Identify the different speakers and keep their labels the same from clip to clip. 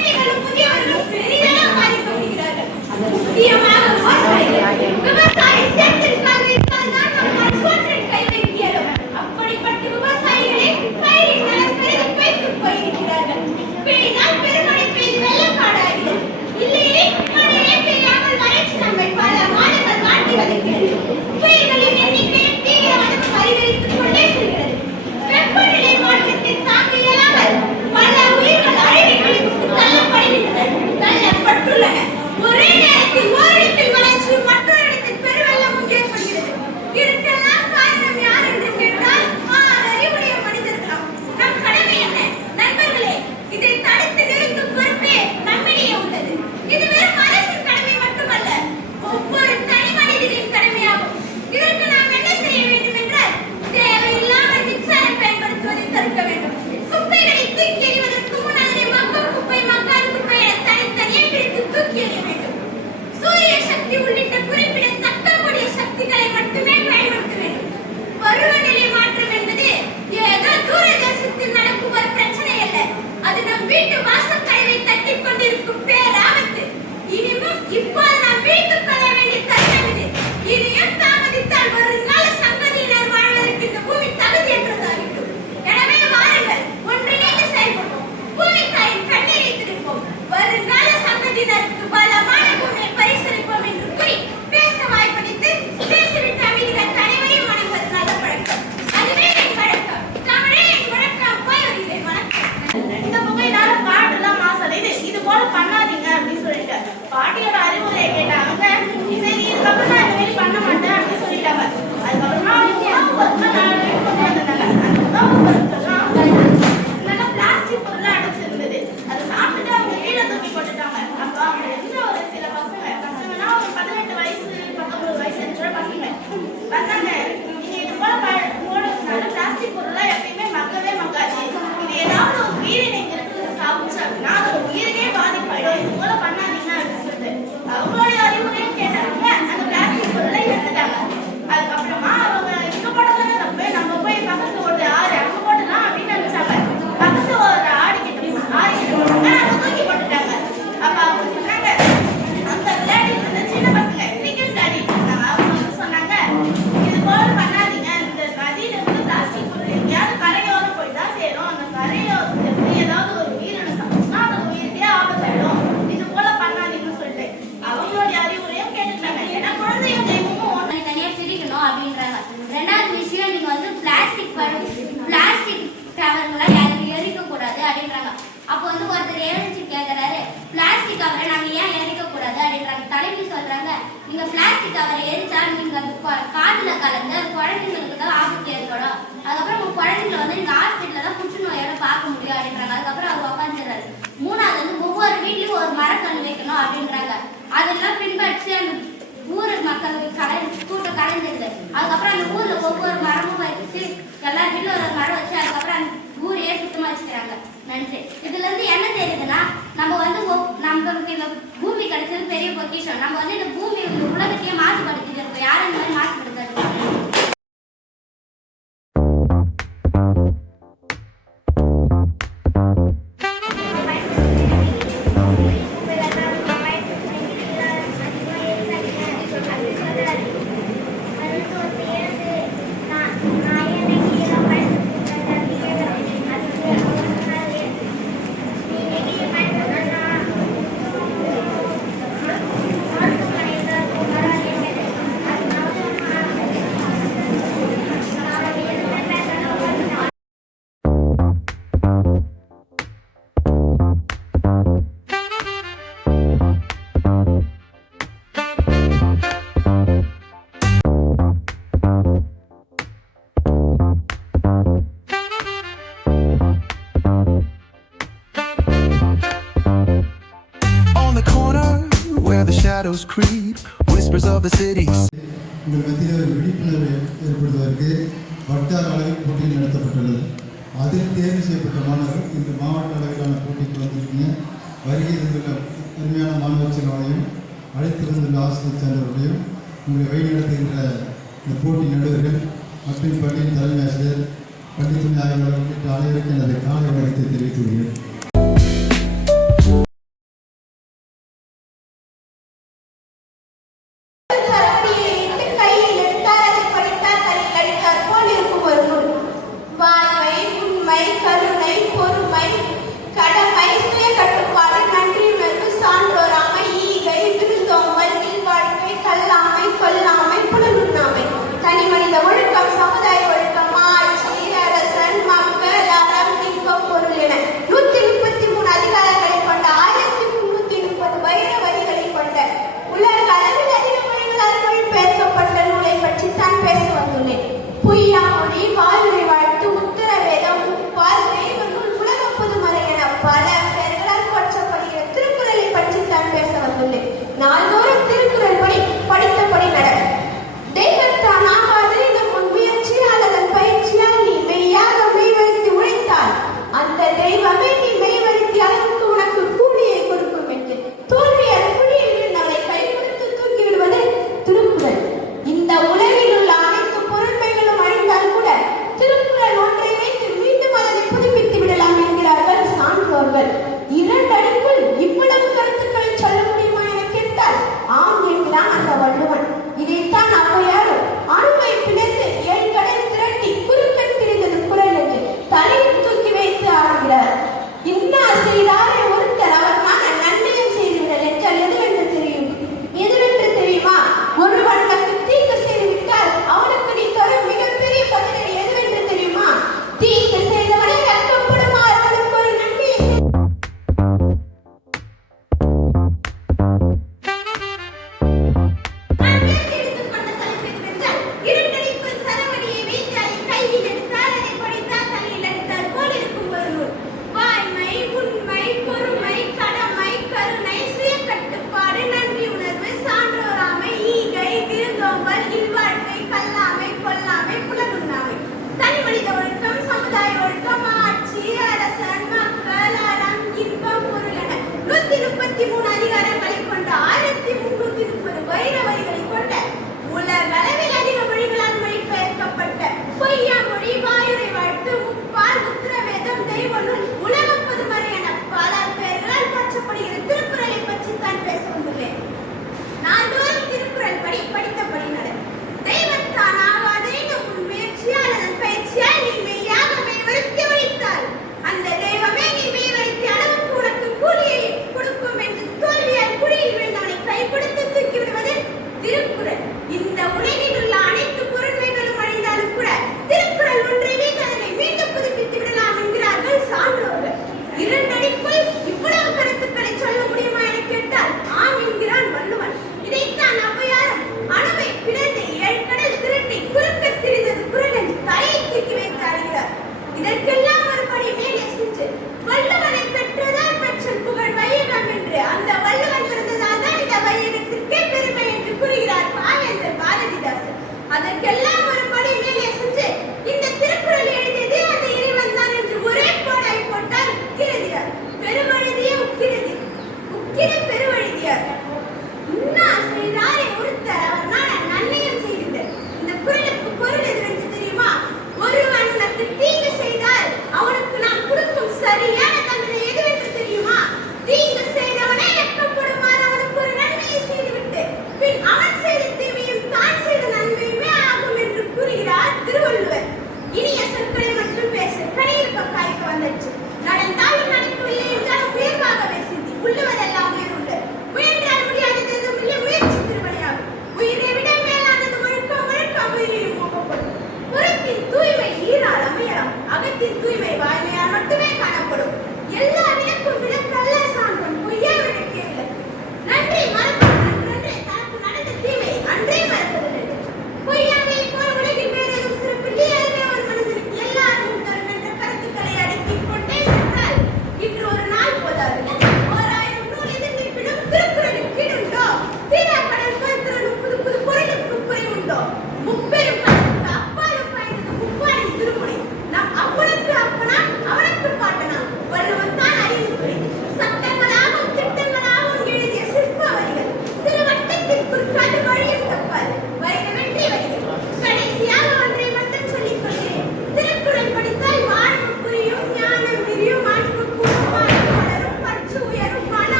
Speaker 1: ¡Ay, déjalo, pudieron! பாட்டி தலைவி சொல்றாங்க. நீங்க பிளாஸ்டிக் கவர் எரிச்சா நீங்க காட்டுல கலந்து குழந்தைங்களுக்கு தான் ஆபத்து ஏற்படும். அதுக்கப்புறம் உங்க குழந்தைங்களை வந்து நீங்க ஹாஸ்பிட்டல தான் புற்றுநோயோட பார்க்க முடியும் அப்படின்றாங்க. அதுக்கப்புறம் அவர் உட்காந்துறாரு மூணாவது வந்து ஒவ்வொரு வீட்லயும் ஒரு மரக்கன்று வைக்கணும் அப்படின்றாங்க. அதெல்லாம் பின்பற்றி அந்த ஊர் மக்கள் கலை கூட்டம் கலைஞ்சிருது. அதுக்கப்புறம் அந்த ஊர்ல ஒவ்வொரு மரமும் வச்சு எல்லா வீட்டுல ஒரு மரம் வச்சு அதுக்கப்புறம் அந்த ஊரையே சுத்தமா வச்சுக்கிறாங்க. நன்றி. இதுல இருந்து என்ன தெரியுதுன்னா நம்ம வந்து நமக்கு நம்மளுக்கு இந்த பூமி கிடைச்சது பெரிய பொக்கிஷம். நம்ம வந்து இந்த பூமி உலகத்தையே
Speaker 2: shadows creep, whispers of the cities.
Speaker 3: உங்கள் மத்தியில் ஒரு விழிப்புணர்வு ஏற்படுவதற்கு வட்டார அளவில் போட்டிகள் நடத்தப்பட்டுள்ளது. அதில் தேர்வு செய்யப்பட்ட மாணவர்கள் இந்த மாவட்ட அளவிலான போட்டிக்கு வந்திருக்கீங்க வருகை இருந்துள்ள அருமையான மாணவர் செல்வனையும் அழைத்திருந்துள்ள ஆசிரியர் சார்ந்தவர்களையும் உங்களை வழிநடத்துகின்ற இந்த போட்டி நடுவர்கள் மற்றும் பள்ளியின் தலைமை ஆசிரியர் பள்ளி துணை ஆய்வாளர் உள்ளிட்ட அனைவருக்கும் எனது காலை வணக்கத்தை தெரிவித்துக்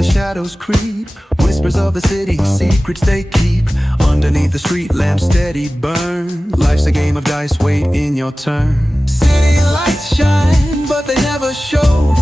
Speaker 2: shadows creep. Whispers of the city, secrets they keep. Underneath the street lamp, steady burn. Life's a game of dice, wait in your turn. City lights shine, but they never show.